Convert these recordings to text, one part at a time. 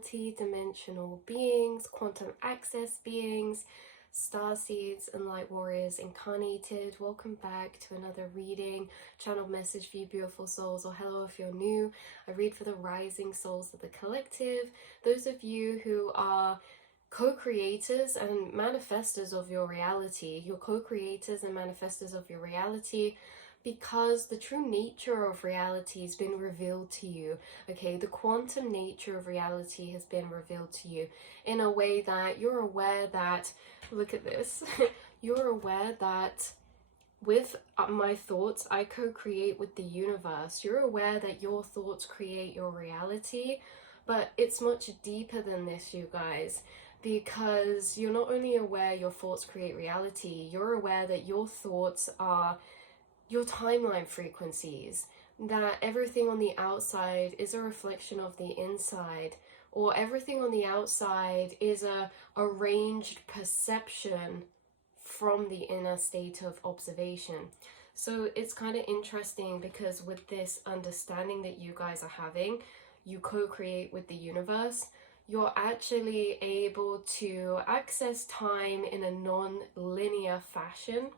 multi-dimensional beings, quantum access beings, starseeds and light warriors incarnated. Welcome back to another reading, channel message for you beautiful souls, or hello if you're new. I read for the rising souls of the collective, those of you who are co-creators and manifestors of your reality. You're co-creators and manifestors of your reality because the true nature of reality has been revealed to you. Okay, the quantum nature of reality has been revealed to you in a way that you're aware that, look at this, you're aware that with my thoughts, I co-create with the universe. You're aware that your thoughts create your reality, but it's much deeper than this, you guys, because you're not only aware your thoughts create reality, you're aware that your thoughts are your timeline frequencies, that everything on the outside is a reflection of the inside, or everything on the outside is a arranged perception from the inner state of observation. So it's kind of interesting because with this understanding that you guys are having, you co-create with the universe, you're actually able to access time in a non-linear fashion.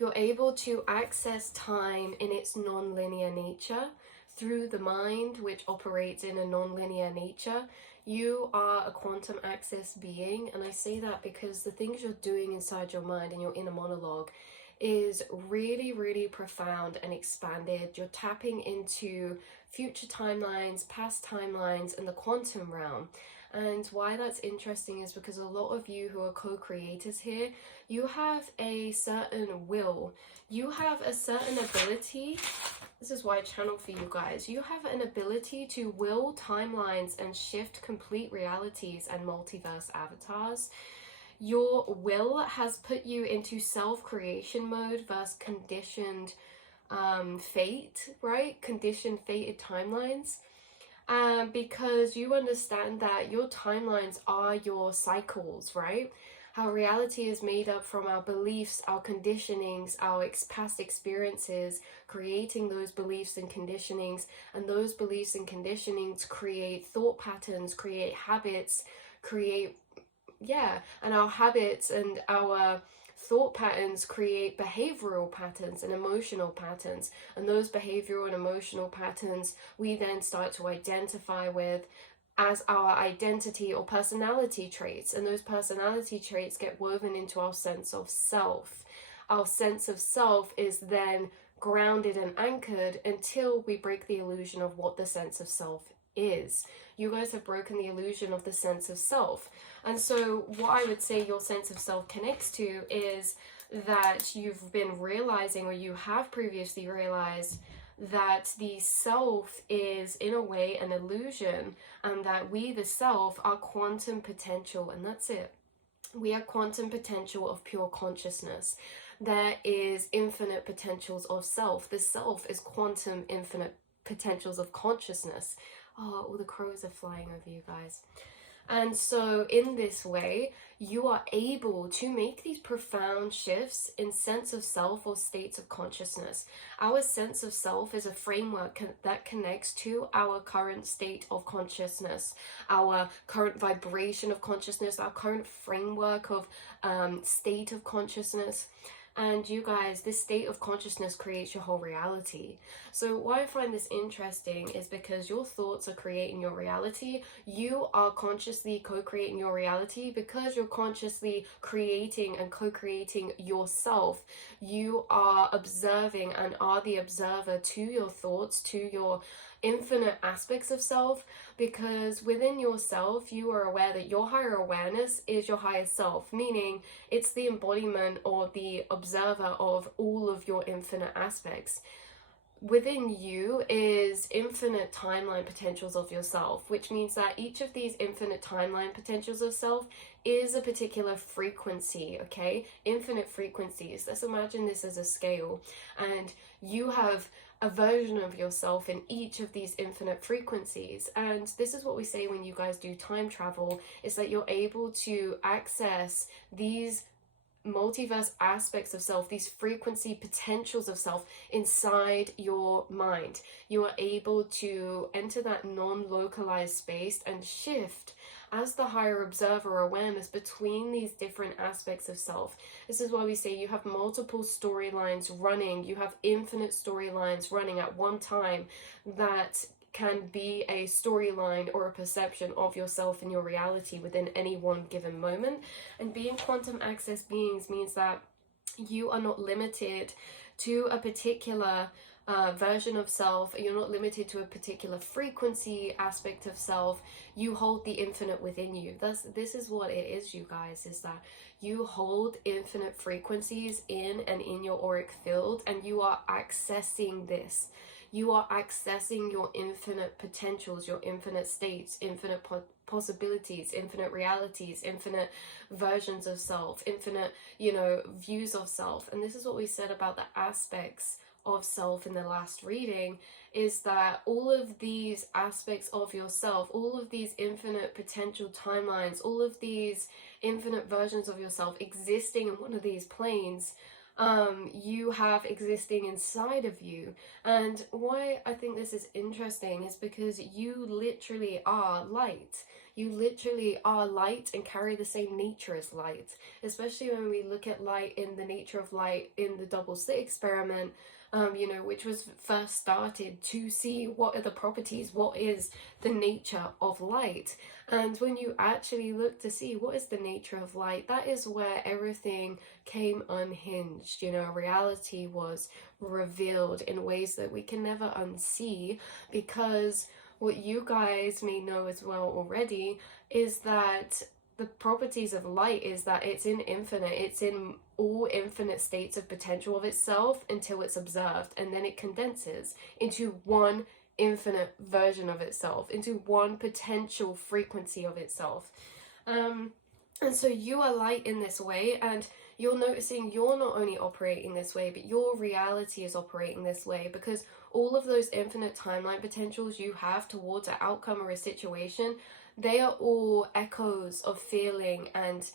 You're able to access time in its non-linear nature through the mind, which operates in a non-linear nature. You are a quantum access being, and I say that because the things you're doing inside your mind and your inner monologue is really, really profound and expanded. You're tapping into future timelines, past timelines, and the quantum realm. And why that's interesting is because a lot of you who are co-creators here, you have a certain will, you have a certain ability. This is why I channel for you guys. You have an ability to will timelines and shift complete realities and multiverse avatars. Your will has put you into self-creation mode versus conditioned fate, right? Conditioned fated timelines. Because you understand that your timelines are your cycles, right? How reality is made up from our beliefs, our conditionings, our past experiences, creating those beliefs and conditionings, and those beliefs and conditionings create thought patterns, create habits, and our habits and our thought patterns create behavioral patterns and emotional patterns, and those behavioral and emotional patterns we then start to identify with as our identity or personality traits, and those personality traits get woven into our sense of self. Our sense of self is then grounded and anchored until we break the illusion of what the sense of self is. You guys have broken the illusion of the sense of self. And so what I would say your sense of self connects to is that you've been realizing, or you have previously realized, that the self is in a way an illusion, and that we, the self, are quantum potential, and that's it. We are quantum potential of pure consciousness. There is infinite potentials of self. The self is quantum infinite potentials of consciousness. Oh, all the crows are flying over you guys. And so in this way, you are able to make these profound shifts in sense of self or states of consciousness. Our sense of self is a framework that connects to our current state of consciousness, our current vibration of consciousness, our current framework of state of consciousness. And you guys, this state of consciousness creates your whole reality. So why I find this interesting is because your thoughts are creating your reality. You are consciously co-creating your reality because you're consciously creating and co-creating yourself. You are observing and are the observer to your thoughts, to your infinite aspects of self, because within yourself you are aware that your higher awareness is your higher self, meaning it's the embodiment or the observer of all of your infinite aspects. Within you is infinite timeline potentials of yourself, which means that each of these infinite timeline potentials of self is a particular frequency, okay? Infinite frequencies. Let's imagine this as a scale, and you have a version of yourself in each of these infinite frequencies. And this is what we say when you guys do time travel, is that you're able to access these multiverse aspects of self, these frequency potentials of self inside your mind. You are able to enter that non-localized space and shift as the higher observer awareness between these different aspects of self. This is why we say you have multiple storylines running, you have infinite storylines running at one time that can be a storyline or a perception of yourself and your reality within any one given moment. And being quantum access beings means that you are not limited to a particular version of self. You're not limited to a particular frequency aspect of self. You hold the infinite within you. This is what it is, you guys, is that you hold infinite frequencies in and in your auric field, and you are accessing this. You are accessing your infinite potentials, your infinite states, infinite possibilities, infinite realities, infinite versions of self, infinite, views of self. And this is what we said about the aspects of self in the last reading, is that all of these aspects of yourself, all of these infinite potential timelines, all of these infinite versions of yourself existing in one of these planes, you have existing inside of you. And why I think this is interesting is because you literally are light. You literally are light and carry the same nature as light, especially when we look at light in the nature of light in the double slit experiment, which was first started to see what are the properties, what is the nature of light. And when you actually look to see what is the nature of light, that is where everything came unhinged. Reality was revealed in ways that we can never unsee, because what you guys may know as well already is that the properties of light is that it's in infinite, it's in all infinite states of potential of itself until it's observed, and then it condenses into one infinite version of itself, into one potential frequency of itself. And so you are light in this way, and you're noticing you're not only operating this way, but your reality is operating this way, because all of those infinite timeline potentials you have towards an outcome or a situation, they are all echoes of feeling and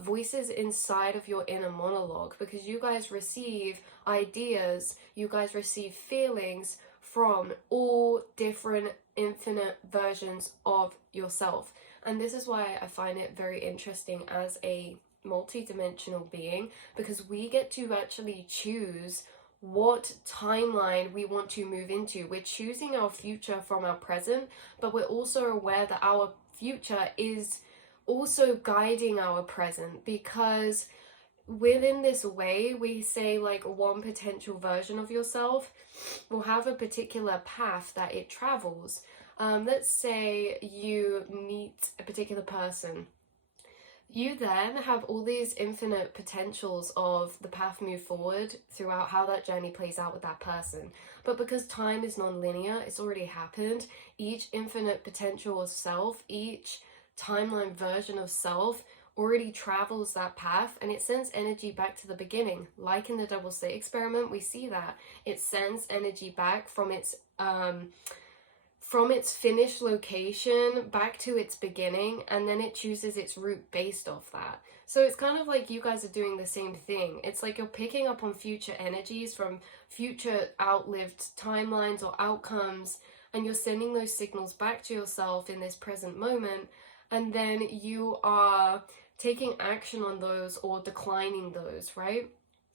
voices inside of your inner monologue, because you guys receive ideas, you guys receive feelings from all different infinite versions of yourself. And this is why I find it very interesting as a multi-dimensional being, because we get to actually choose what timeline we want to move into. We're choosing our future from our present, but we're also aware that our future is also guiding our present, because within this way, we say like one potential version of yourself will have a particular path that it travels. Let's say you meet a particular person. You then have all these infinite potentials of the path move forward throughout how that journey plays out with that person. But because time is non-linear, it's already happened. Each infinite potential of self, each timeline version of self already travels that path, and it sends energy back to the beginning. Like in the double slit experiment, we see that it sends energy back from its finished location back to its beginning, and then it chooses its route based off that. So it's kind of like you guys are doing the same thing. It's like you're picking up on future energies from future outlived timelines or outcomes, and you're sending those signals back to yourself in this present moment, and then you are taking action on those or declining those, right?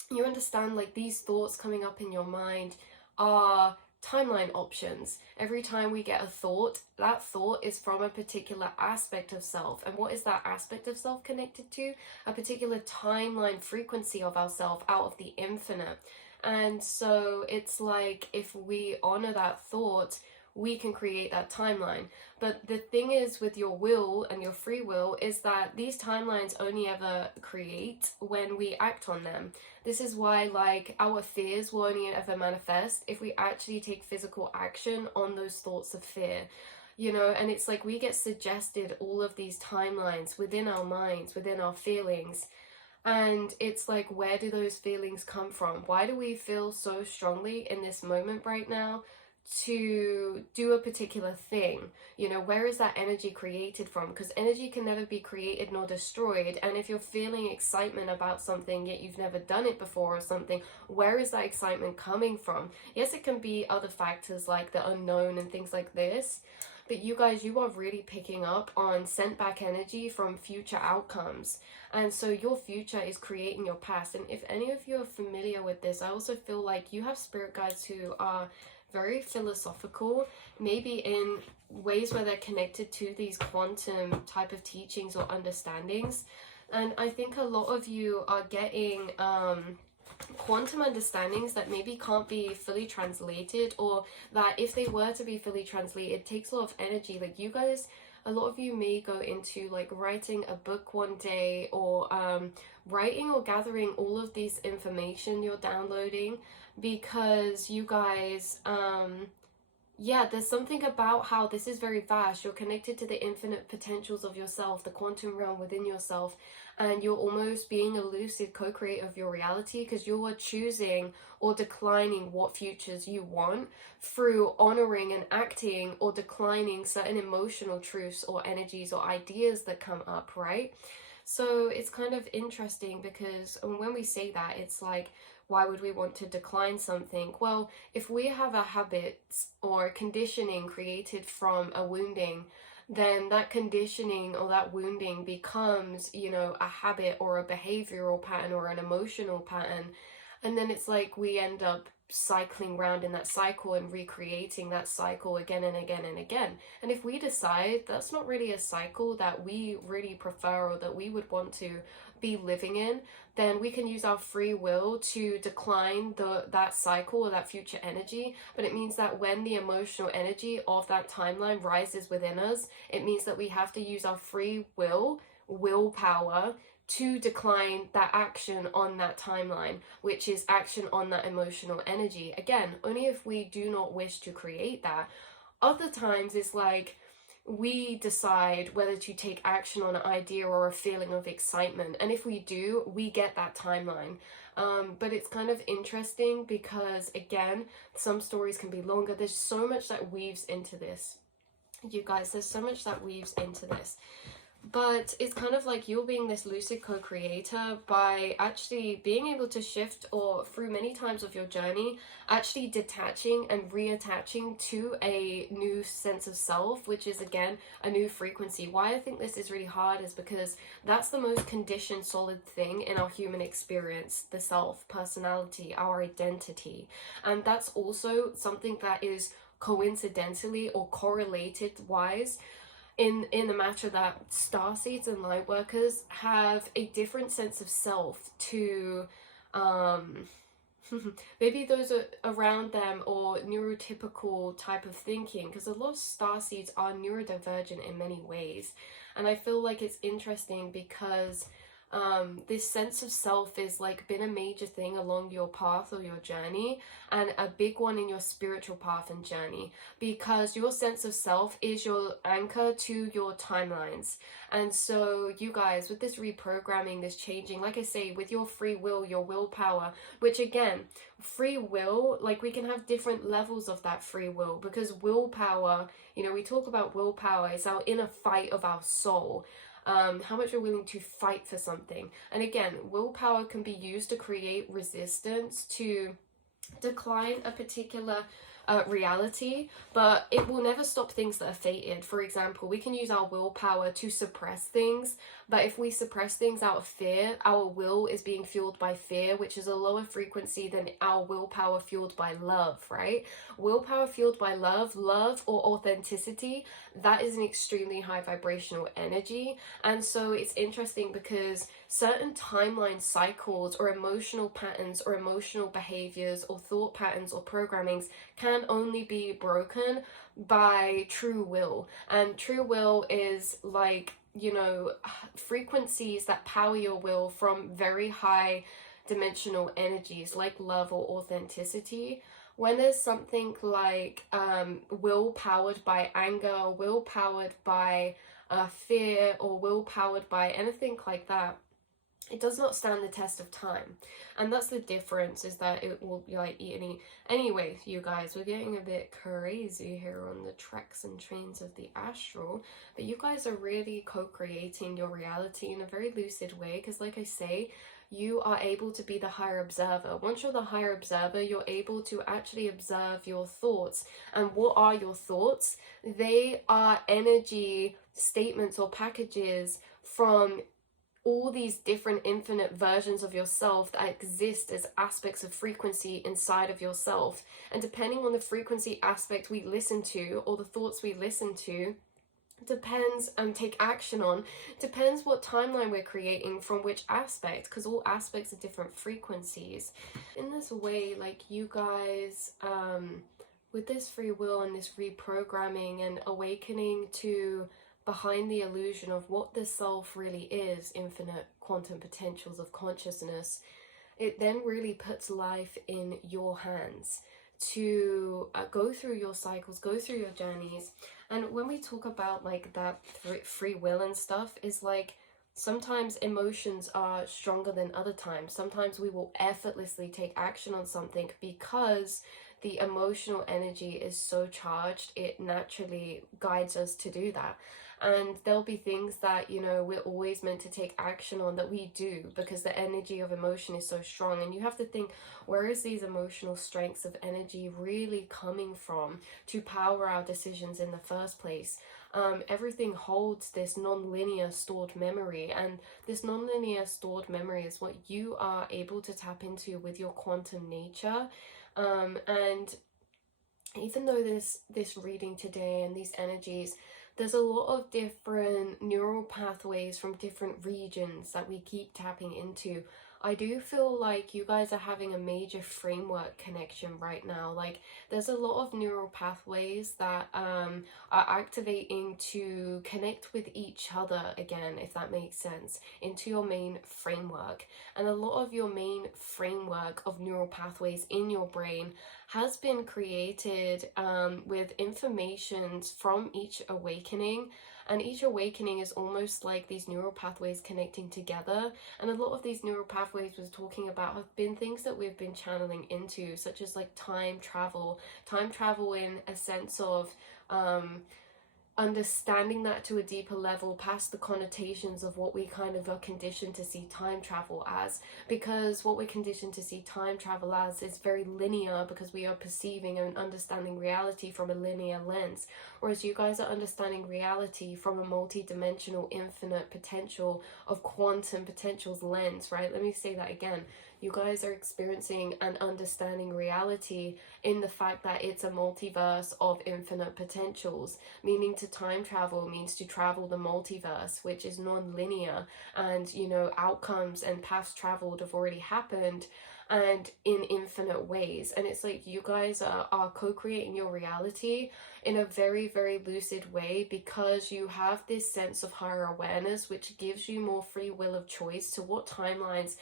You understand, like, these thoughts coming up in your mind are timeline options. Every time we get a thought, that thought is from a particular aspect of self. And what is that aspect of self connected to? A particular timeline frequency of ourself out of the infinite. And so it's like, if we honor that thought, we can create that timeline. But the thing is with your will and your free will is that these timelines only ever create when we act on them. This is why, like, our fears will only ever manifest if we actually take physical action on those thoughts of fear. And it's like we get suggested all of these timelines within our minds, within our feelings. And it's like, where do those feelings come from? Why do we feel so strongly in this moment right now to do a particular thing. You know, where is that energy created from? Because energy can never be created nor destroyed. And if you're feeling excitement about something yet you've never done it before or something, where is that excitement coming from? Yes, it can be other factors like the unknown and things like this, but you guys, you are really picking up on sent back energy from future outcomes. And so your future is creating your past. And if any of you are familiar with this, I also feel like you have spirit guides who are very philosophical, maybe in ways where they're connected to these quantum type of teachings or understandings. And I think a lot of you are getting quantum understandings that maybe can't be fully translated, or that if they were to be fully translated, it takes a lot of energy. Like you guys, a lot of you may go into like writing a book one day, or writing or gathering all of this information you're downloading, because you guys yeah, there's something about how this is very vast. You're connected to the infinite potentials of yourself, the quantum realm within yourself, and you're almost being a lucid co-creator of your reality, because you are choosing or declining what futures you want through honoring and acting or declining certain emotional truths or energies or ideas that come up, right? So it's kind of interesting, because when we say that, it's like, why would we want to decline something? Well, if we have a habit or conditioning created from a wounding, then that conditioning or that wounding becomes, you know, a habit or a behavioral pattern or an emotional pattern. And then it's like we end up cycling round in that cycle and recreating that cycle again and again and again. And if we decide that's not really a cycle that we really prefer or that we would want to be living in, then we can use our free will to decline that cycle or that future energy. But it means that when the emotional energy of that timeline rises within us, it means that we have to use our free willpower to decline that action on that timeline, which is action on that emotional energy. Again, only if we do not wish to create that. Other times it's like we decide whether to take action on an idea or a feeling of excitement, and if we do, we get that timeline. But it's kind of interesting because, again, some stories can be longer. There's so much that weaves into this, you guys. There's so much that weaves into this. But it's kind of like you're being this lucid co-creator by actually being able to shift, or through many times of your journey, actually detaching and reattaching to a new sense of self, which is again a new frequency. Why I think this is really hard is because that's the most conditioned solid thing in our human experience, the self, personality, our identity. And that's also something that is coincidentally or correlated wise in the matter that starseeds and light workers have a different sense of self to maybe those are around them, or neurotypical type of thinking, because a lot of starseeds are neurodivergent in many ways. And I feel like it's interesting because this sense of self is like been a major thing along your path or your journey, and a big one in your spiritual path and journey, because your sense of self is your anchor to your timelines. And so you guys, with this reprogramming, this changing, like I say, with your free will, your willpower, which again, free will, like we can have different levels of that free will, because willpower, you know, we talk about willpower, it's our inner fight of our soul. How much we're willing to fight for something. And again, willpower can be used to create resistance, to decline a particular reality, but it will never stop things that are fated. For example, we can use our willpower to suppress things, but if we suppress things out of fear, our will is being fueled by fear, which is a lower frequency than our willpower fueled by love, right? Willpower fueled by love or authenticity, that is an extremely high vibrational energy. And so it's interesting because certain timeline cycles or emotional patterns or emotional behaviors or thought patterns or programmings can only be broken by true will. And true will is like, you know, frequencies that power your will from very high dimensional energies like love or authenticity. When there's something like will powered by anger, will powered by fear, or will powered by anything like that, it does not stand the test of time. And that's the difference, is that it will be like anyway, you guys, we're getting a bit crazy here on the tracks and trains of the astral, but you guys are really co-creating your reality in a very lucid way, because like I say, you are able to be the higher observer. Once you're the higher observer, you're able to actually observe your thoughts. And what are your thoughts? They are energy statements or packages from all these different infinite versions of yourself that exist as aspects of frequency inside of yourself. And depending on the frequency aspect we listen to, or the thoughts we listen to, depends and take action on, depends what timeline we're creating from which aspect, because all aspects are different frequencies. In this way, like, you guys, with this free will and this reprogramming and awakening to behind the illusion of what the self really is, infinite quantum potentials of consciousness, it then really puts life in your hands to go through your cycles, go through your journeys. And when we talk about like that free will and stuff, is like, sometimes emotions are stronger than other times. Sometimes we will effortlessly take action on something because the emotional energy is so charged, it naturally guides us to do that. And there'll be things that, you know, we're always meant to take action on that we do because the energy of emotion is so strong. And you have to think, where is these emotional strengths of energy really coming from to power our decisions in the first place? Everything holds this non-linear stored memory, and this non-linear stored memory is what you are able to tap into with your quantum nature. And even though this reading today and these energies, there's a lot of different neural pathways from different regions that we keep tapping into, I do feel like you guys are having a major framework connection right now. Like, there's a lot of neural pathways that are activating to connect with each other again, if that makes sense, into your main framework. And a lot of your main framework of neural pathways in your brain has been created with information from each awakening. And each awakening is almost like these neural pathways connecting together. And a lot of these neural pathways we're talking about have been things that we've been channeling into, such as like time travel in a sense of understanding that to a deeper level, past the connotations of what we kind of are conditioned to see time travel as, because what we're conditioned to see time travel as is very linear, because we are perceiving and understanding reality from a linear lens, whereas you guys are understanding reality from a multi-dimensional infinite potential of quantum potentials lens, right? Let me say that again. You guys are experiencing and understanding reality in the fact that it's a multiverse of infinite potentials, meaning to time travel means to travel the multiverse, which is non-linear, and, you know, outcomes and paths traveled have already happened, and in infinite ways. And it's like you guys are co-creating your reality in a very, very lucid way, because you have this sense of higher awareness, which gives you more free will of choice to what timelines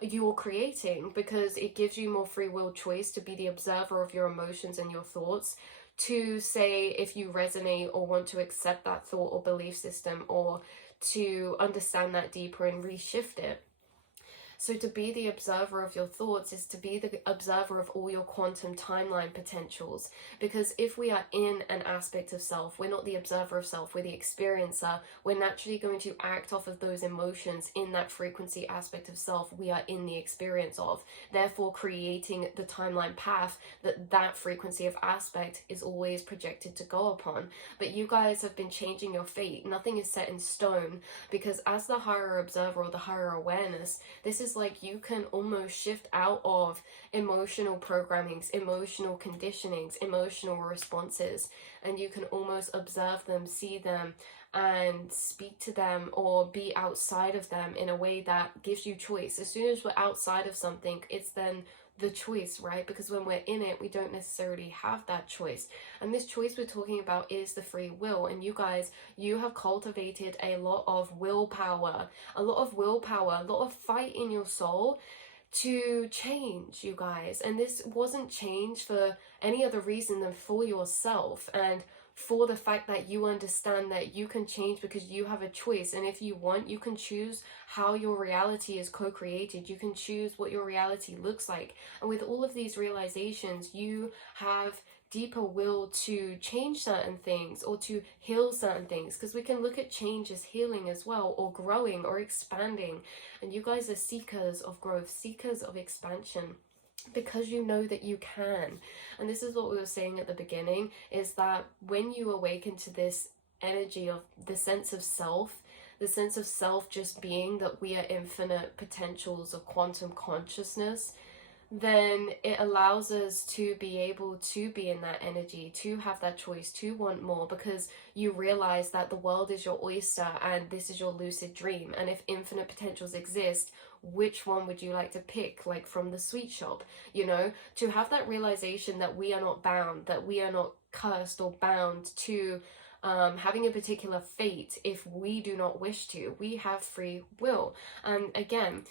you're creating, because it gives you more free will choice to be the observer of your emotions and your thoughts, to say if you resonate or want to accept that thought or belief system, or to understand that deeper and reshift it. So to be the observer of your thoughts is to be the observer of all your quantum timeline potentials. Because if we are in an aspect of self, we're not the observer of self, we're the experiencer. We're naturally going to act off of those emotions in that frequency aspect of self we are in the experience of. Therefore, creating the timeline path that frequency of aspect is always projected to go upon. But you guys have been changing your fate. Nothing is set in stone, because as the higher observer or the higher awareness, this is like you can almost shift out of emotional programmings, emotional conditionings, emotional responses, and you can almost observe them, see them, and speak to them, or be outside of them in a way that gives you choice. As soon as we're outside of something, it's then the choice, right? Because when we're in it, we don't necessarily have that choice. And this choice we're talking about is the free will. And you guys, you have cultivated a lot of willpower, a lot of fight in your soul to change, you guys. And this wasn't change for any other reason than for yourself and for the fact that you understand that you can change because you have a choice. And if you want, you can choose how your reality is co-created. You can choose what your reality looks like. And with all of these realizations, you have deeper will to change certain things or to heal certain things, because we can look at change as healing as well, or growing or expanding. And you guys are seekers of growth, seekers of expansion, because you know that you can. And this is what we were saying at the beginning, is that when you awaken to this energy of the sense of self, the sense of self just being that we are infinite potentials of quantum consciousness, then it allows us to be able to be in that energy, to have that choice, to want more, because you realize that the world is your oyster and this is your lucid dream. And if infinite potentials exist, which one would you like to pick, like from the sweet shop? You know, to have that realization that we are not bound, that we are not cursed or bound to having a particular fate if we do not wish to. We have free will. And again,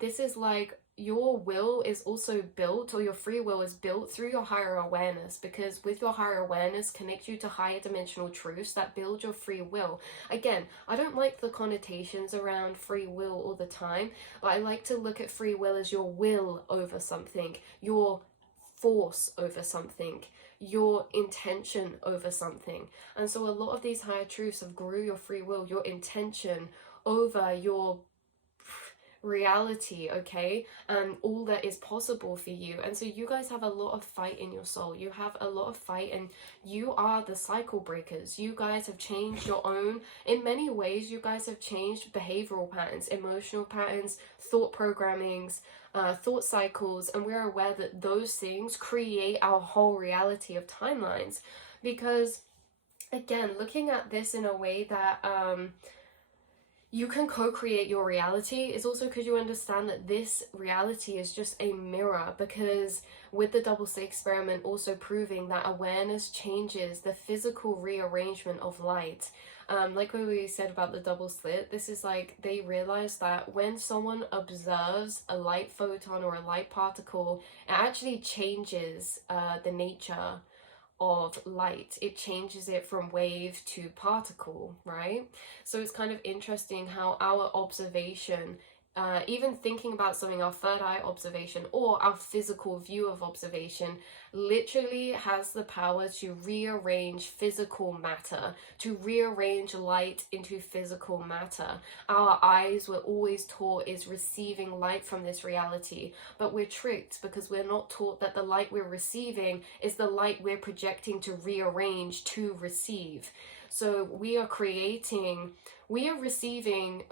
this is like, your will is also built, or your free will is built through your higher awareness, because with your higher awareness connect you to higher dimensional truths that build your free will. Again, I don't like the connotations around free will all the time, but I like to look at free will as your will over something, your force over something, your intention over something. And so a lot of these higher truths have grew your free will, your intention over your reality, okay, and all that is possible for you. And so you guys have a lot of fight in your soul, you have a lot of fight, and you are the cycle breakers. You guys have changed your own, in many ways you guys have changed behavioral patterns, emotional patterns, thought programmings, thought cycles, and we're aware that those things create our whole reality of timelines. Because again, looking at this in a way that you can co-create your reality is also because you understand that this reality is just a mirror, because with the double slit experiment also proving that awareness changes the physical rearrangement of light. Like what we said about the double slit, this is like, they realize that when someone observes a light photon or a light particle, it actually changes the nature of light. It changes it from wave to particle, right? So it's kind of interesting how our observation, even thinking about something, our third eye observation or our physical view of observation, literally has the power to rearrange physical matter, to rearrange light into physical matter. Our eyes were always taught is receiving light from this reality, but we're tricked because we're not taught that the light we're receiving is the light we're projecting to rearrange to receive. So we are receiving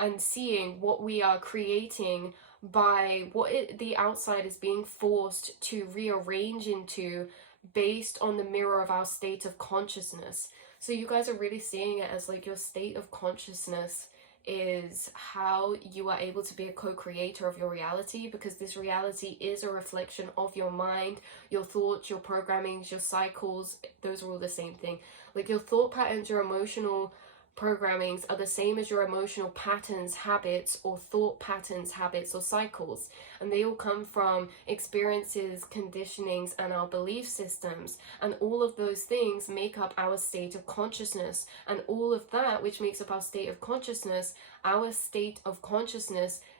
and seeing what we are creating by what the outside is being forced to rearrange into based on the mirror of our state of consciousness. So you guys are really seeing it as like your state of consciousness is how you are able to be a co-creator of your reality, because this reality is a reflection of your mind, your thoughts, your programmings, your cycles. Those are all the same thing. Like your thought patterns, your emotional programmings are the same as your emotional patterns, habits, or thought patterns, habits, or cycles. And they all come from experiences, conditionings, and our belief systems. And all of those things make up our state of consciousness. And all of that, which makes up our state of consciousness,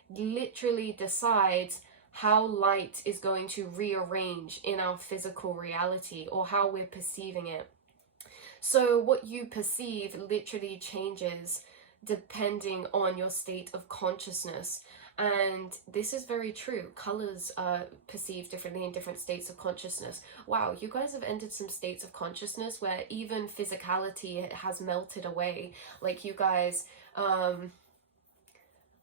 literally decides how light is going to rearrange in our physical reality, or how we're perceiving it. So what you perceive literally changes depending on your state of consciousness. And this is very true. Colors are perceived differently in different states of consciousness. Wow, you guys have entered some states of consciousness where even physicality has melted away. Like you guys, oh,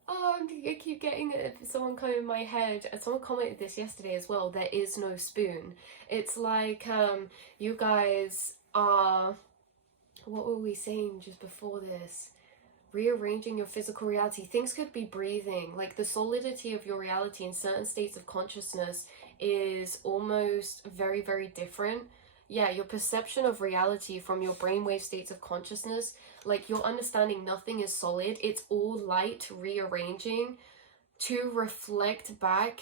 I keep getting someone come in my head. Someone commented this yesterday as well. There is no spoon. It's like you guys are, what were we saying just before this? Rearranging your physical reality. Things could be breathing. Like the solidity of your reality in certain states of consciousness is almost very, very different. Yeah, your perception of reality from your brainwave states of consciousness, like you're understanding nothing is solid. It's all light rearranging to reflect back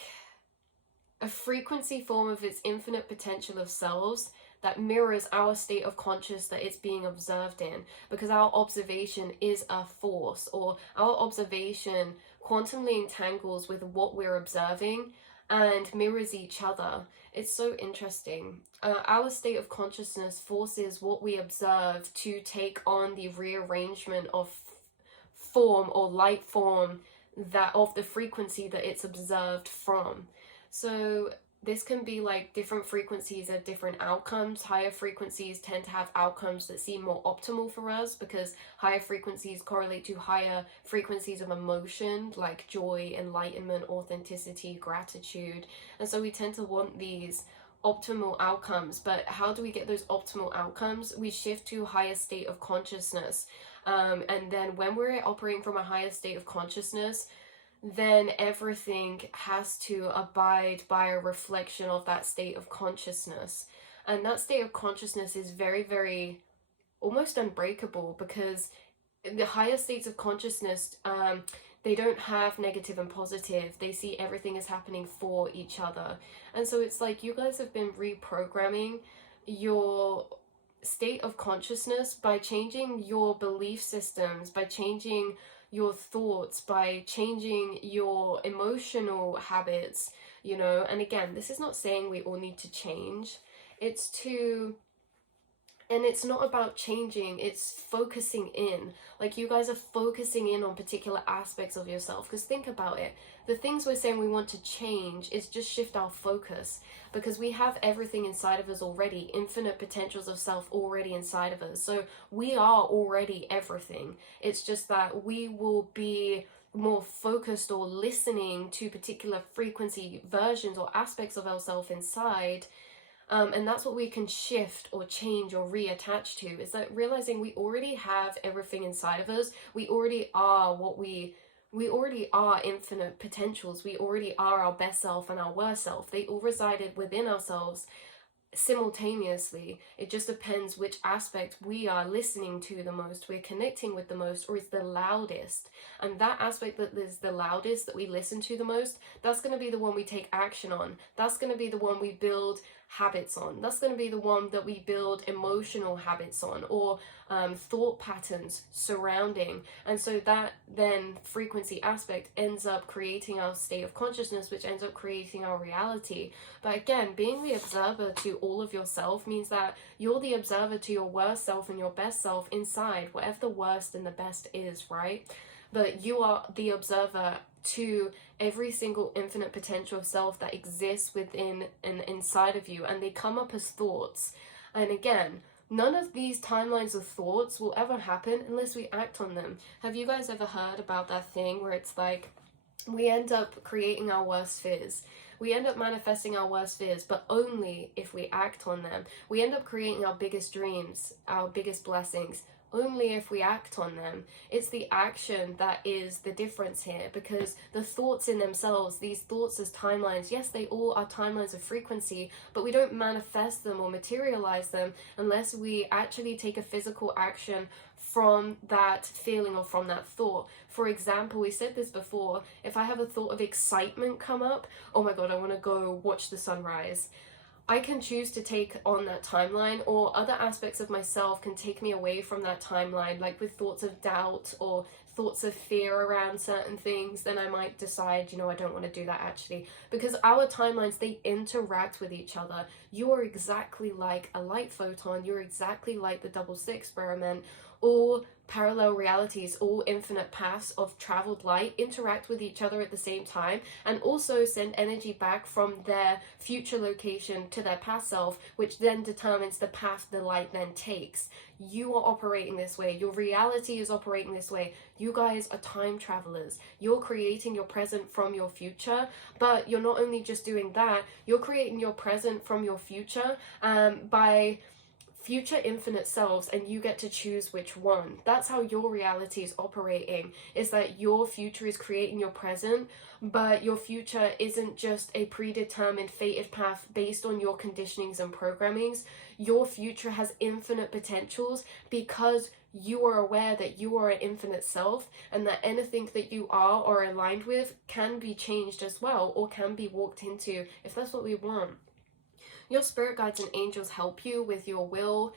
a frequency form of its infinite potential of selves that mirrors our state of conscious that it's being observed in, because our observation is a force, or our observation quantumly entangles with what we're observing and mirrors each other. It's so interesting. Our state of consciousness forces what we observe to take on the rearrangement of form or light form that of the frequency that it's observed from. So this can be like different frequencies at different outcomes. Higher frequencies tend to have outcomes that seem more optimal for us because higher frequencies correlate to higher frequencies of emotion like joy, enlightenment, authenticity, gratitude. And so we tend to want these optimal outcomes. But how do we get those optimal outcomes? We shift to a higher state of consciousness. And then when we're operating from a higher state of consciousness, then everything has to abide by a reflection of that state of consciousness. And that state of consciousness is very, very almost unbreakable, because the higher states of consciousness, they don't have negative and positive. They see everything as happening for each other. And so it's like you guys have been reprogramming your state of consciousness by changing your belief systems, by changing your thoughts, by changing your emotional habits, you know. And again, this is not saying we all need to change. And it's not about changing, it's focusing in. Like, you guys are focusing in on particular aspects of yourself. Because think about it, the things we're saying we want to change is just shift our focus, because we have everything inside of us already, infinite potentials of self already inside of us. So we are already everything. It's just that we will be more focused or listening to particular frequency versions or aspects of ourselves inside. And that's what we can shift or change or reattach to, is that realizing we already have everything inside of us. We already are we already are infinite potentials. We already are our best self and our worst self. They all resided within ourselves simultaneously. It just depends which aspect we are listening to the most, we're connecting with the most, or is the loudest. And that aspect that is the loudest, that we listen to the most, that's going to be the one we take action on. That's going to be the one we build habits on. That's going to be the one that we build emotional habits on, or thought patterns surrounding. And so that then frequency aspect ends up creating our state of consciousness, which ends up creating our reality. But again, being the observer to all of yourself means that you're the observer to your worst self and your best self inside, whatever the worst and the best is, right? But you are the observer to every single infinite potential of self that exists within and inside of you, and they come up as thoughts. And again, none of these timelines of thoughts will ever happen unless we act on them. Have you guys ever heard about that thing where it's like we end up creating our worst fears? We end up manifesting our worst fears, but only if we act on them. We end up creating our biggest dreams, our biggest blessings, only if we act on them. It's the action that is the difference here, because the thoughts in themselves, these thoughts as timelines, yes, they all are timelines of frequency, but we don't manifest them or materialize them unless we actually take a physical action from that feeling or from that thought. For example, we said this before, if I have a thought of excitement come up, oh my god, I want to go watch the sunrise, I can choose to take on that timeline, or other aspects of myself can take me away from that timeline, like with thoughts of doubt or thoughts of fear around certain things. Then I might decide, you know, I don't want to do that actually, because our timelines, they interact with each other. You are exactly like a light photon, you're exactly like the double slit experiment. All parallel realities, all infinite paths of traveled light interact with each other at the same time, and also send energy back from their future location to their past self, which then determines the path the light then takes. You are operating this way. Your reality is operating this way. You guys are time travelers. You're creating your present from your future, but you're not only just doing that, you're creating your present from your future by future infinite selves, and you get to choose which one. That's how your reality is operating, is that your future is creating your present, but your future isn't just a predetermined fated path based on your conditionings and programmings. Your future has infinite potentials because you are aware that you are an infinite self, and that anything that you are or aligned with can be changed as well, or can be walked into if that's what we want. Your spirit guides and angels help you with your will,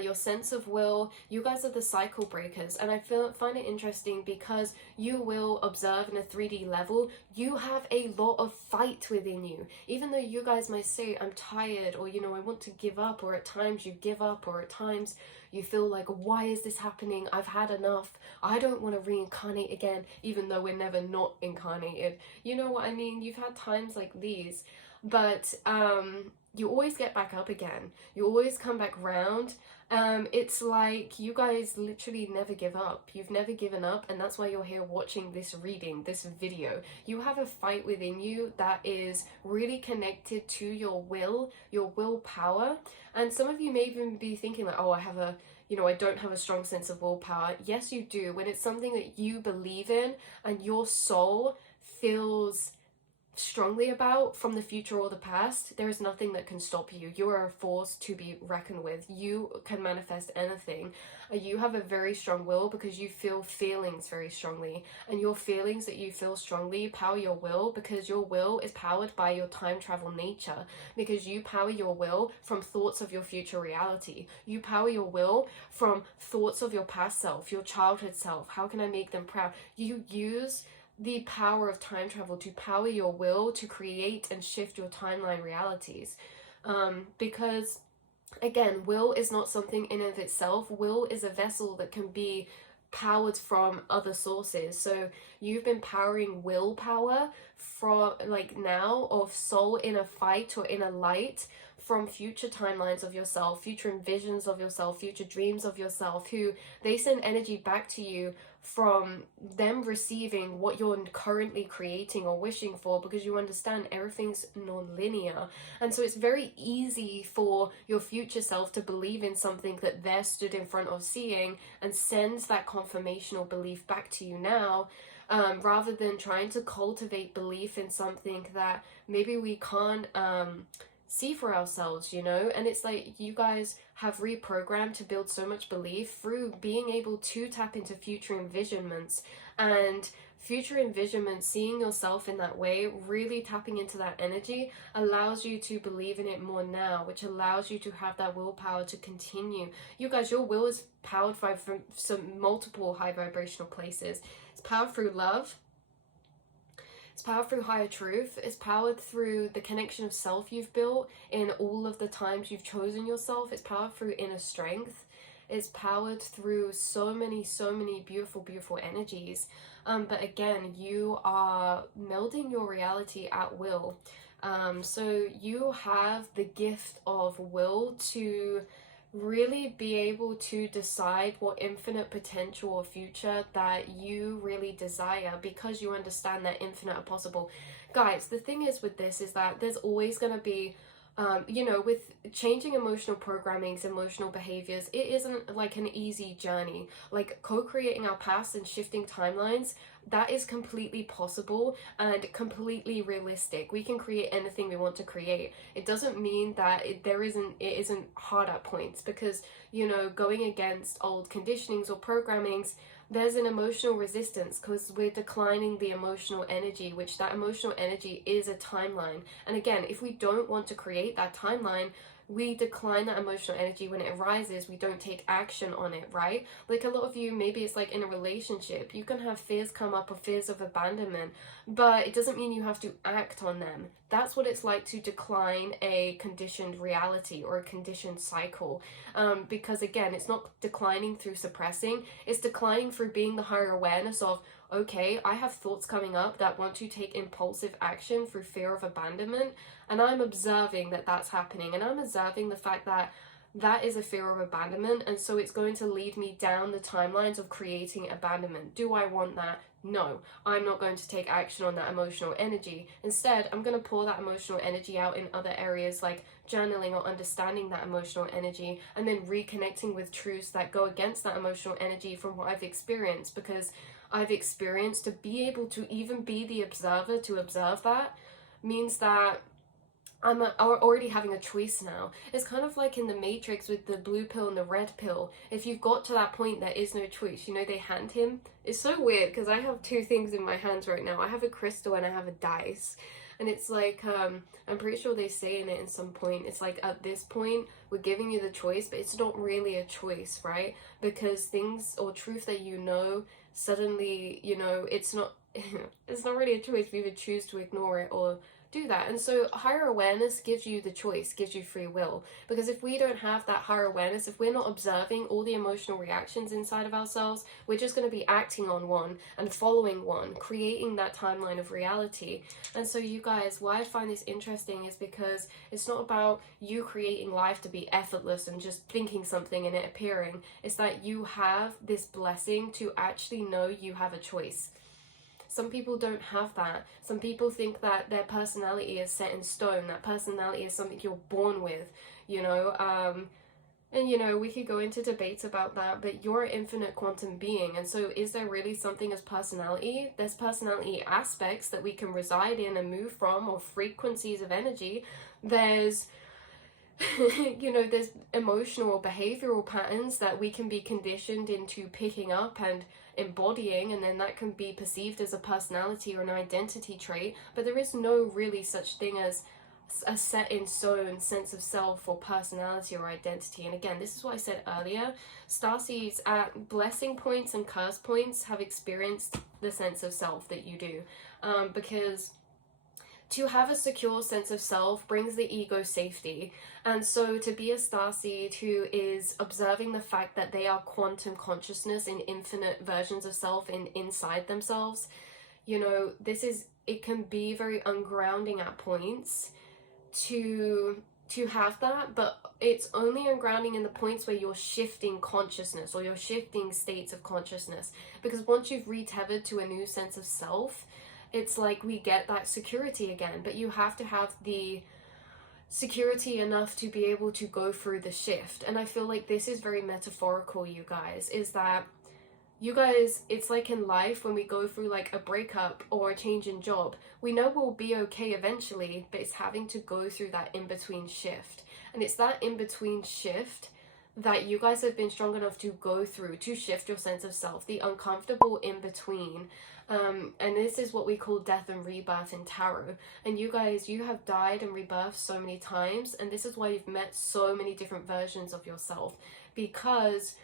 your sense of will. You guys are the cycle breakers, and I find it interesting because you will observe in a 3D level. You have a lot of fight within you, even though you guys might say, I'm tired, or I want to give up, or at times you give up, or at times you feel like, why is this happening? I've had enough. I don't want to reincarnate again, even though we're never not incarnated. You know what I mean? You've had times like these, but you always get back up again. You always come back round. It's like you guys literally never give up. You've never given up, and that's why you're here watching this reading, this video. You have a fight within you that is really connected to your will, your willpower. And some of you may even be thinking like, oh, I don't have a strong sense of willpower. Yes, you do. When it's something that you believe in and your soul feels strongly about from the future or the past, there is nothing that can stop you. You are a force to be reckoned with. You can manifest anything. You have a very strong will because you feel feelings very strongly, and your feelings that you feel strongly power your will, because your will is powered by your time travel nature, because you power your will from thoughts of your future reality. You power your will from thoughts of your past self, your childhood self. How can I make them proud? You use the power of time travel to power your will to create and shift your timeline realities, because again, will is not something in and of itself. Will is a vessel that can be powered from other sources. So you've been powering willpower from like now of soul inner fight or inner light from future timelines of yourself, future envisions of yourself, future dreams of yourself, who they send energy back to you from them receiving what you're currently creating or wishing for, because you understand everything's non-linear. And so it's very easy for your future self to believe in something that they're stood in front of seeing and sends that confirmation or belief back to you now, rather than trying to cultivate belief in something that maybe we can't see for ourselves, and it's like you guys have reprogrammed to build so much belief through being able to tap into future envisionments, and future envisionment, seeing yourself in that way, really tapping into that energy allows you to believe in it more now, which allows you to have that willpower to continue. You guys, your will is powered by from some multiple high vibrational places. It's powered through love. It's powered through higher truth. It's powered through the connection of self you've built in all of the times you've chosen yourself. It's powered through inner strength. It's powered through so many beautiful, beautiful energies. But again, you are melding your reality at will. So you have the gift of will to really be able to decide what infinite potential or future that you really desire, because you understand that infinite are possible. Guys, the thing is with this is that there's always going to be with changing emotional programmings, emotional behaviors, it isn't like an easy journey. Like co-creating our past and shifting timelines, that is completely possible and completely realistic. We can create anything we want to create. It doesn't mean that it isn't hard at points, because going against old conditionings or programmings, there's an emotional resistance because we're declining the emotional energy, which that emotional energy is a timeline. And again, if we don't want to create that timeline, we decline that emotional energy when it arises. We don't take action on it, right? Like a lot of you, maybe it's like in a relationship, you can have fears come up or fears of abandonment, but it doesn't mean you have to act on them. That's what it's like to decline a conditioned reality or a conditioned cycle. Because again, it's not declining through suppressing, it's declining through being the higher awareness of, okay, I have thoughts coming up that want to take impulsive action through fear of abandonment, and I'm observing that that's happening, and I'm observing the fact that that is a fear of abandonment, and so it's going to lead me down the timelines of creating abandonment. Do I want that? No, I'm not going to take action on that emotional energy. Instead, I'm going to pour that emotional energy out in other areas like journaling or understanding that emotional energy, and then reconnecting with truths that go against that emotional energy from what I've experienced, because I've experienced to be able to even be the observer to observe that means that I'm already having a choice now. It's kind of like in the Matrix with the blue pill and the red pill. If you've got to that point, there is no choice. They hand him. It's so weird because I have two things in my hands right now. I have a crystal and I have a dice. And it's like, I'm pretty sure they say in it in some point, it's like, at this point we're giving you the choice, but it's not really a choice, right? Because things or truth that you know, suddenly, you know, it's not it's not really a choice. We either choose to ignore it or do that. And so higher awareness gives you the choice, gives you free will. Because if we don't have that higher awareness, if we're not observing all the emotional reactions inside of ourselves, we're just going to be acting on one and following one, creating that timeline of reality. And so you guys, why I find this interesting is because it's not about you creating life to be effortless and just thinking something and it appearing. It's that you have this blessing to actually know you have a choice. Some people don't have that. Some people think that their personality is set in stone, that personality is something you're born with, you know. And, you know, we could go into debates about that, but you're an infinite quantum being. And so is there really something as personality? There's personality aspects that we can reside in and move from, or frequencies of energy. There's you know, there's emotional or behavioral patterns that we can be conditioned into picking up and embodying, and then that can be perceived as a personality or an identity trait. But there is no really such thing as a set in stone sense of self or personality or identity. And again, this is what I said earlier. Starseeds at blessing points and curse points have experienced the sense of self that you do, because to have a secure sense of self brings the ego safety. And so to be a starseed who is observing the fact that they are quantum consciousness in infinite versions of self inside themselves, you know, it can be very ungrounding at points to have that, but it's only ungrounding in the points where you're shifting consciousness or you're shifting states of consciousness. Because once you've retethered to a new sense of self, it's like we get that security again, but you have to have the security enough to be able to go through the shift. And I feel like this is very metaphorical, you guys, is that you guys, it's like in life when we go through like a breakup or a change in job, we know we'll be okay eventually, but it's having to go through that in-between shift. And it's that in-between shift that you guys have been strong enough to go through to shift your sense of self, the uncomfortable in-between. And this is what we call death and rebirth in tarot. And you guys, you have died and rebirthed so many times, and this is why you've met so many different versions of yourself. Because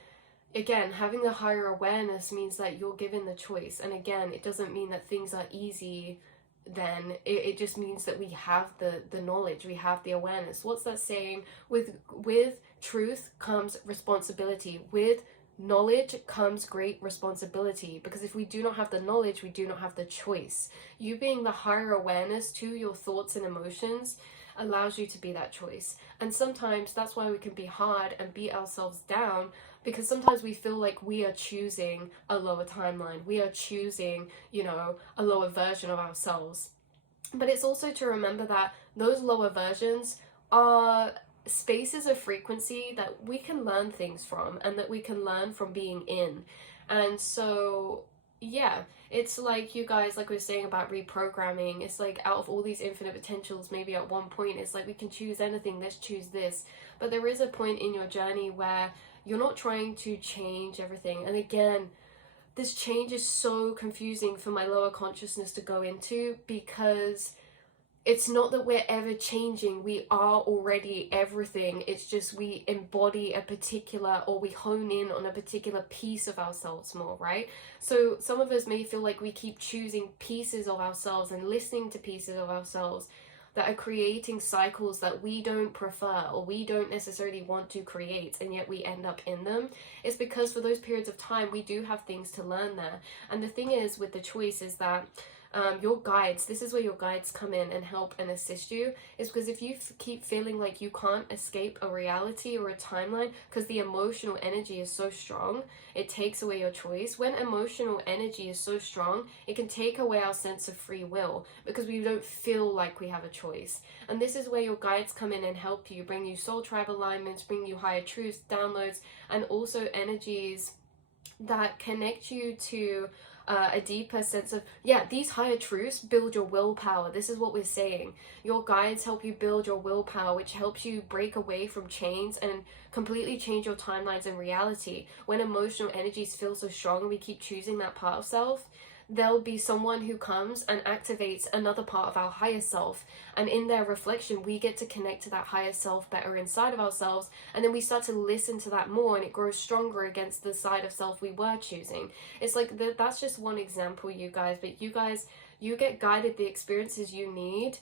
again, having a higher awareness means that you're given the choice. And again, it doesn't mean that things are easy then. It just means that we have the knowledge, we have the awareness. What's that saying? With truth comes responsibility. With knowledge comes great responsibility, because if we do not have the knowledge, we do not have the choice. You being the higher awareness to your thoughts and emotions allows you to be that choice. And sometimes that's why we can be hard and beat ourselves down, because sometimes we feel like we are choosing a lower timeline, we are choosing, you know, a lower version of ourselves. But it's also to remember that those lower versions are spaces of frequency that we can learn things from, and that we can learn from being in. And so yeah, it's like, you guys, like we were saying about reprogramming, it's like out of all these infinite potentials, maybe at one point it's like we can choose anything, let's choose this. But there is a point in your journey where you're not trying to change everything. And again, this change is so confusing for my lower consciousness to go into, because it's not that we're ever changing, we are already everything. It's just we embody a particular, or we hone in on a particular piece of ourselves more, right? So some of us may feel like we keep choosing pieces of ourselves and listening to pieces of ourselves that are creating cycles that we don't prefer or we don't necessarily want to create, and yet we end up in them. It's because for those periods of time we do have things to learn there. And the thing is with the choice is that your guides, this is where your guides come in and help and assist you, is because if you keep feeling like you can't escape a reality or a timeline because the emotional energy is so strong, it takes away your choice. When emotional energy is so strong, it can take away our sense of free will, because we don't feel like we have a choice. And this is where your guides come in and help you, bring you soul tribe alignments, bring you higher truths, downloads, and also energies that connect you to a deeper sense of, these higher truths build your willpower. This is what we're saying. Your guides help you build your willpower, which helps you break away from chains and completely change your timelines and reality. When emotional energies feel so strong and we keep choosing that part of self, there'll be someone who comes and activates another part of our higher self, and in their reflection we get to connect to that higher self better inside of ourselves, and then we start to listen to that more, and it grows stronger against the side of self we were choosing. It's like that's just one example, you guys, but you get guided the experiences you need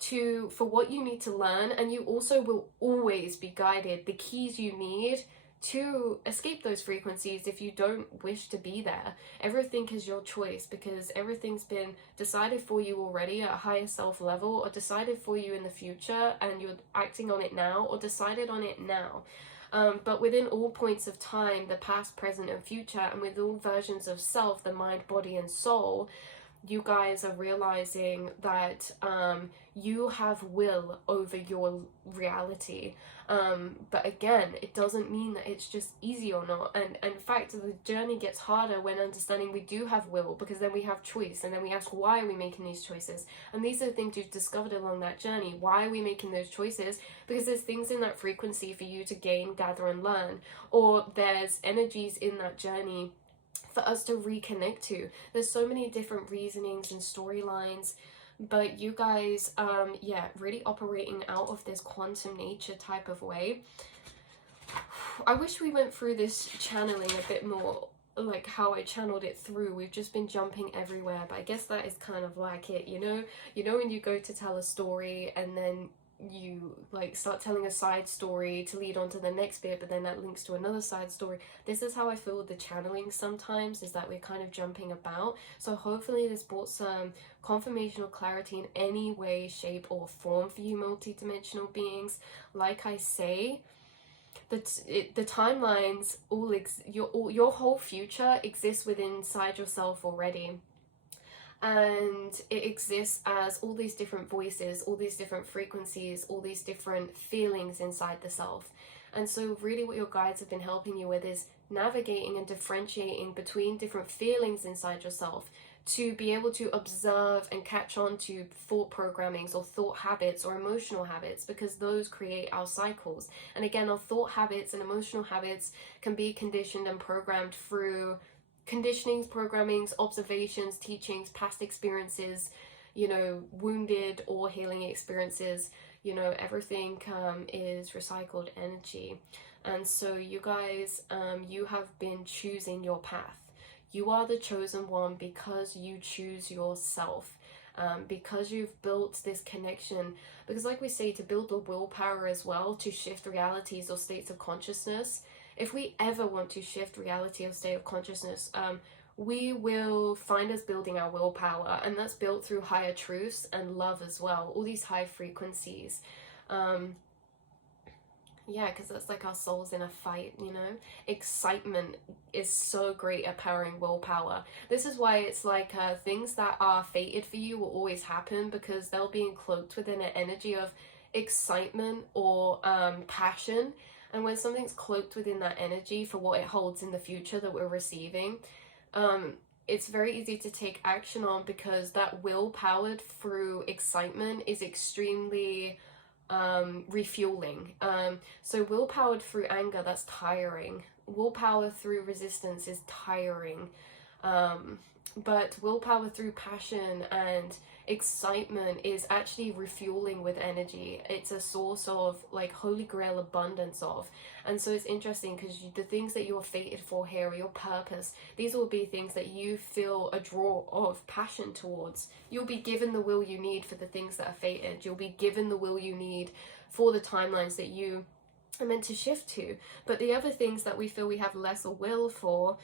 for what you need to learn, and you also will always be guided the keys you need to escape those frequencies if you don't wish to be there. Everything is your choice, because everything's been decided for you already at a higher self level, or decided for you in the future and you're acting on it now, or decided on it now. But within all points of time, the past, present and future, and with all versions of self, the mind, body and soul, you guys are realizing that you have will over your reality. But again, it doesn't mean that it's just easy or not. And in fact, the journey gets harder when understanding we do have will, because then we have choice, and then we ask, why are we making these choices? And these are the things you've discovered along that journey. Why are we making those choices? Because there's things in that frequency for you to gain, gather and learn, or there's energies in that journey for us to reconnect to. There's so many different reasonings and storylines, but you guys, really operating out of this quantum nature type of way. I wish we went through this channeling a bit more, like how I channeled it through. We've just been jumping everywhere, but I guess that is kind of like it, you know when you go to tell a story and then you like start telling a side story to lead on to the next bit, but then that links to another side story. This is how I feel with the channeling sometimes, is that we're kind of jumping about. So hopefully this brought some confirmation or clarity in any way, shape or form for you multidimensional beings. Like I say, the timelines your whole future exists within inside yourself already. And it exists as all these different voices, all these different frequencies, all these different feelings inside the self. And so really what your guides have been helping you with is navigating and differentiating between different feelings inside yourself, to be able to observe and catch on to thought programmings or thought habits or emotional habits, because those create our cycles. And again, our thought habits and emotional habits can be conditioned and programmed through conditionings, programmings, observations, teachings, past experiences, wounded or healing experiences. Everything is recycled energy. And so you guys, you have been choosing your path. You are the chosen one because you choose yourself. Because you've built this connection. Because like we say, to build the willpower as well to shift realities or states of consciousness. If we ever want to shift reality or state of consciousness, we will find us building our willpower, and that's built through higher truths and love as well, all these high frequencies. Because that's like our souls in a fight, Excitement is so great at powering willpower. This is why it's like things that are fated for you will always happen, because they'll be encloaked within an energy of excitement or passion. And when something's cloaked within that energy for what it holds in the future that we're receiving, it's very easy to take action on, because that will powered through excitement is extremely refueling. So willpower through anger, that's tiring. Willpower through resistance is tiring. But willpower through passion and excitement is actually refueling with energy. It's a source of like holy grail abundance of. And so it's interesting, because the things that you're fated for here, or your purpose, these will be things that you feel a draw of passion towards. You'll be given the will you need for the things that are fated. You'll be given the will you need for the timelines that you are meant to shift to. But the other things that we feel we have less will for,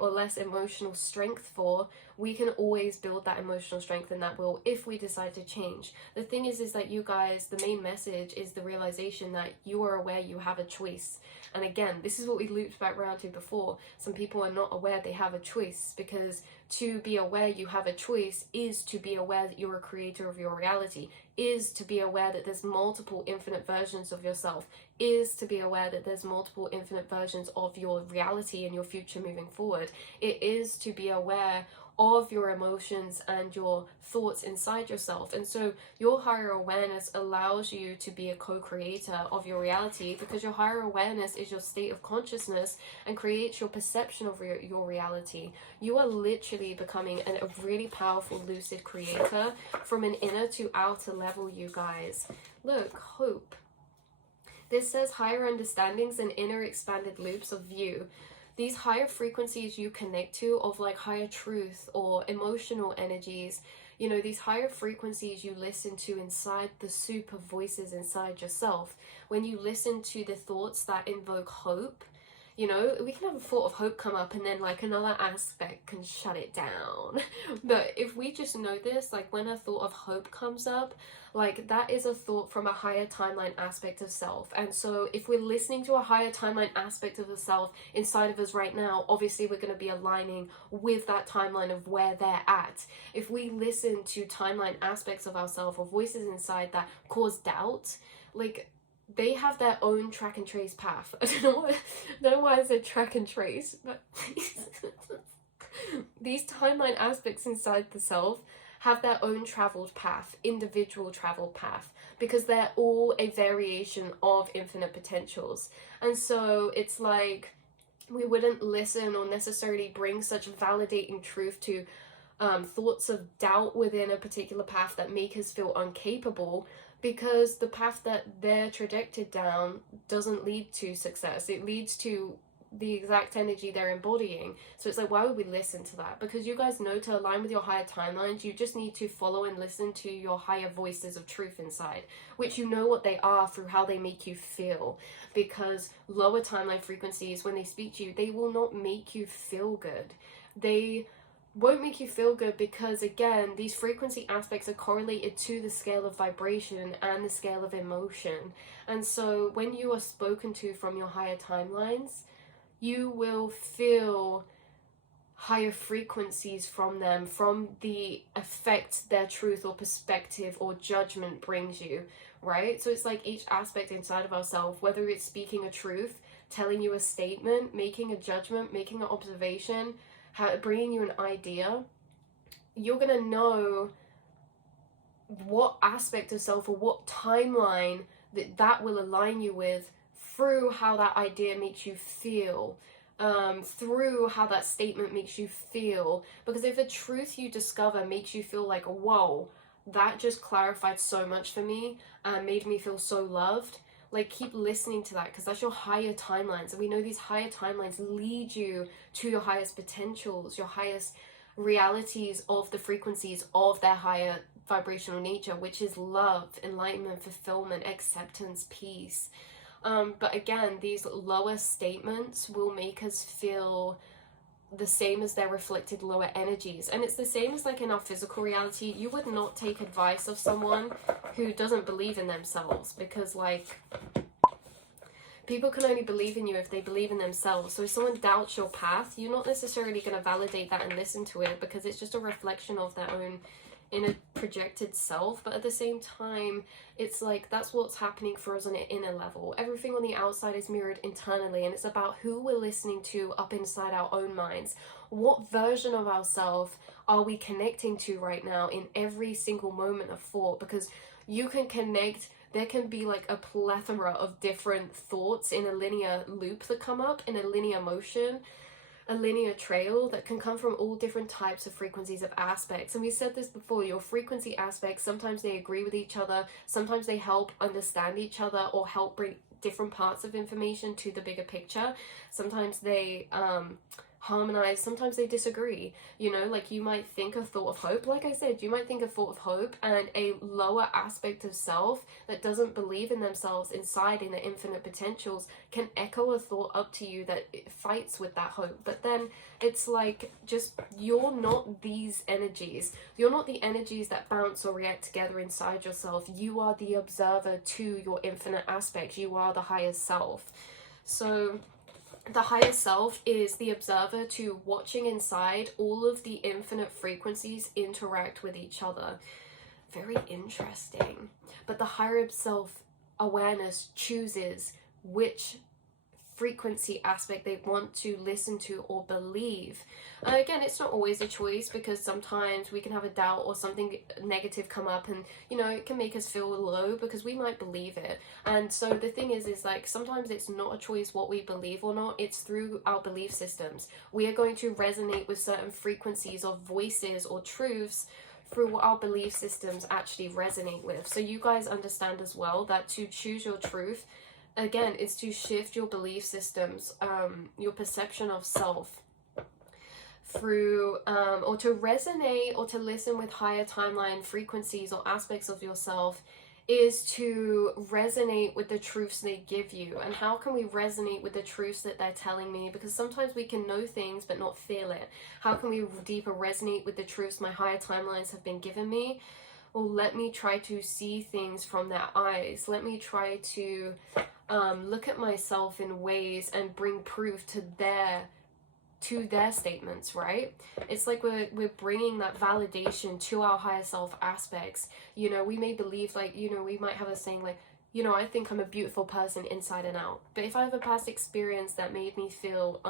or less emotional strength for, we can always build that emotional strength and that will if we decide to change. The thing is that you guys, the main message is the realization that you are aware you have a choice. And again, this is what we looped back around to before. Some people are not aware they have a choice, because to be aware you have a choice is to be aware that you're a creator of your reality, is to be aware that there's multiple infinite versions of yourself, is to be aware that there's multiple infinite versions of your reality and your future moving forward. It is to be aware of your emotions and your thoughts inside yourself. And so your higher awareness allows you to be a co-creator of your reality, because your higher awareness is your state of consciousness and creates your perception of your reality. You are literally becoming a really powerful lucid creator from an inner to outer level, you guys. Look, hope. This says higher understandings and inner expanded loops of view. These higher frequencies you connect to, of like higher truth or emotional energies, you know, these higher frequencies you listen to inside the super voices inside yourself. When you listen to the thoughts that invoke hope, you know, we can have a thought of hope come up and then like another aspect can shut it down. But if we just know this, like when a thought of hope comes up, like that is a thought from a higher timeline aspect of self. And so if we're listening to a higher timeline aspect of the self inside of us right now, obviously we're going to be aligning with that timeline of where they're at. If we listen to timeline aspects of ourselves or voices inside that cause doubt, like they have their own track and trace path. I don't know why I said track and trace, but these timeline aspects inside the self have their own traveled path, individual travel path, because they're all a variation of infinite potentials. And so it's like we wouldn't listen or necessarily bring such validating truth to thoughts of doubt within a particular path that make us feel incapable, because the path that they're trajected down doesn't lead to success. It leads to the exact energy they're embodying. So it's like, why would we listen to that? Because you guys know, to align with your higher timelines, you just need to follow and listen to your higher voices of truth inside, which you know what they are through how they make you feel. Because lower timeline frequencies, when they speak to you, they will not make you feel good. They won't make you feel good because, again, these frequency aspects are correlated to the scale of vibration and the scale of emotion. And so when you are spoken to from your higher timelines, you will feel higher frequencies from them, from the effect their truth or perspective or judgment brings you, right? So it's like each aspect inside of ourselves, whether it's speaking a truth, telling you a statement, making a judgment, making an observation, bringing you an idea, you're going to know what aspect of self or what timeline that will align you with through how that idea makes you feel, through how that statement makes you feel. Because if a truth you discover makes you feel like, whoa, that just clarified so much for me and made me feel so loved, like, keep listening to that, because that's your higher timelines. And we know these higher timelines lead you to your highest potentials, your highest realities of the frequencies of their higher vibrational nature, which is love, enlightenment, fulfillment, acceptance, peace. But again, these lower statements will make us feel the same as their reflected lower energies. And it's the same as like in our physical reality. You would not take advice of someone who doesn't believe in themselves, because like people can only believe in you if they believe in themselves. So if someone doubts your path, you're not necessarily going to validate that and listen to it, because it's just a reflection of their own inner projected self. But at the same time, it's like that's what's happening for us on an inner level. Everything on the outside is mirrored internally, and it's about who we're listening to up inside our own minds. What version of ourselves are we connecting to right now in every single moment of thought? Because you can connect, there can be like a plethora of different thoughts in a linear loop that come up, in a linear motion, a linear trail that can come from all different types of frequencies of aspects. And we said this before, your frequency aspects, sometimes they agree with each other, sometimes they help understand each other or help bring different parts of information to the bigger picture. Sometimes they harmonize, sometimes they disagree. You know, like you might think a thought of hope, like I said, you might think a thought of hope, and a lower aspect of self that doesn't believe in themselves inside in their infinite potentials can echo a thought up to you that fights with that hope. But then it's like, just, you're not these energies. You're not the energies that bounce or react together inside yourself. You are the observer to your infinite aspects. You are the higher self. So the higher self is the observer to watching inside all of the infinite frequencies interact with each other. Very interesting. But the higher self awareness chooses which frequency aspect they want to listen to or believe. Again, it's not always a choice, because sometimes we can have a doubt or something negative come up, and you know, it can make us feel low because we might believe it. And so the thing is like, sometimes it's not a choice what we believe or not, it's through our belief systems. We are going to resonate with certain frequencies of voices or truths through what our belief systems actually resonate with. So you guys understand as well that to choose your truth, again, is to shift your belief systems, your perception of self, through or to resonate or to listen with higher timeline frequencies or aspects of yourself, is to resonate with the truths they give you. And how can we resonate with the truths that they're telling me? Because sometimes we can know things but not feel it. How can we deeper resonate with the truths my higher timelines have been given me? Well, let me try to see things from their eyes. Let me try to look at myself in ways and bring proof to their statements, right? It's like we're bringing that validation to our higher self aspects. You know, we may believe, like, you know, we might have a saying like, you know, I think I'm a beautiful person inside and out. But if I have a past experience that made me feel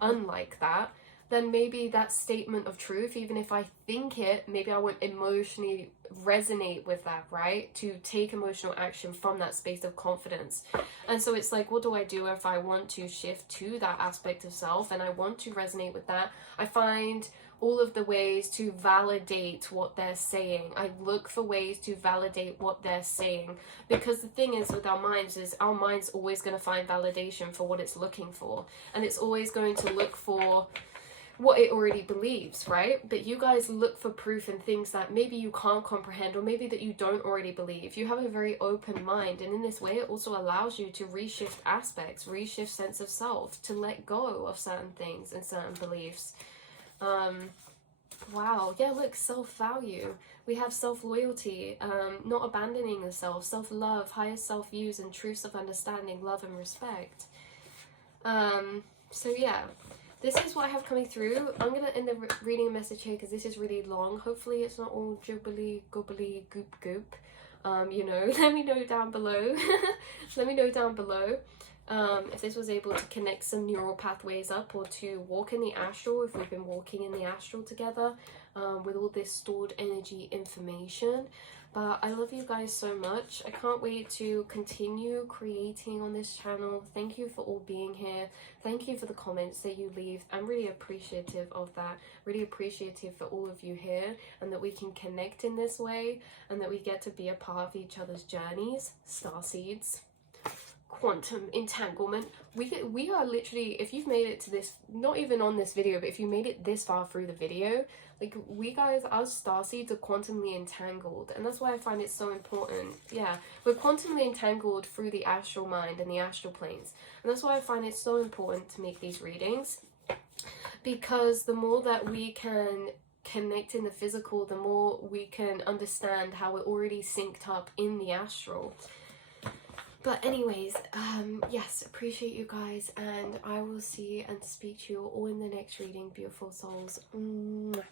unlike that, then maybe that statement of truth, even if I think it, maybe I won't emotionally resonate with that, right? To take emotional action from that space of confidence. And so it's like, what do I do if I want to shift to that aspect of self and I want to resonate with that? I find all of the ways to validate what they're saying. I look for ways to validate what they're saying, because the thing is with our minds is our mind's always going to find validation for what it's looking for, and it's always going to look for what it already believes, right? But you guys look for proof in things that maybe you can't comprehend, or maybe that you don't already believe. You have a very open mind, and in this way it also allows you to reshift aspects, reshift sense of self, to let go of certain things and certain beliefs. Wow, yeah, look, self-value. We have self-loyalty, not abandoning the self, self-love, higher self-views, and truths of understanding, love, and respect. So yeah, this is what I have coming through. I'm going to end the reading a message here because this is really long. Hopefully it's not all jubbly, gobbly, goop, goop. You know, let me know down below. Let me know down below if this was able to connect some neural pathways up, or to walk in the astral, if we've been walking in the astral together with all this stored energy information. But I love you guys so much. I can't wait to continue creating on this channel. Thank you for all being here. Thank you for the comments that you leave. I'm really appreciative of that. Really appreciative for all of you here, and that we can connect in this way, and that we get to be a part of each other's journeys. Starseeds. Quantum entanglement. We are literally, if you've made it to this, not even on this video, but if you made it this far through the video, like, we guys, our starseeds are quantumly entangled, and that's why I find it so important. Yeah, we're quantumly entangled through the astral mind and the astral planes, and that's why I find it so important to make these readings, because the more that we can connect in the physical, the more we can understand how we're already synced up in the astral. But anyways, yes, appreciate you guys, and I will see and speak to you all in the next reading, beautiful souls. Mwah.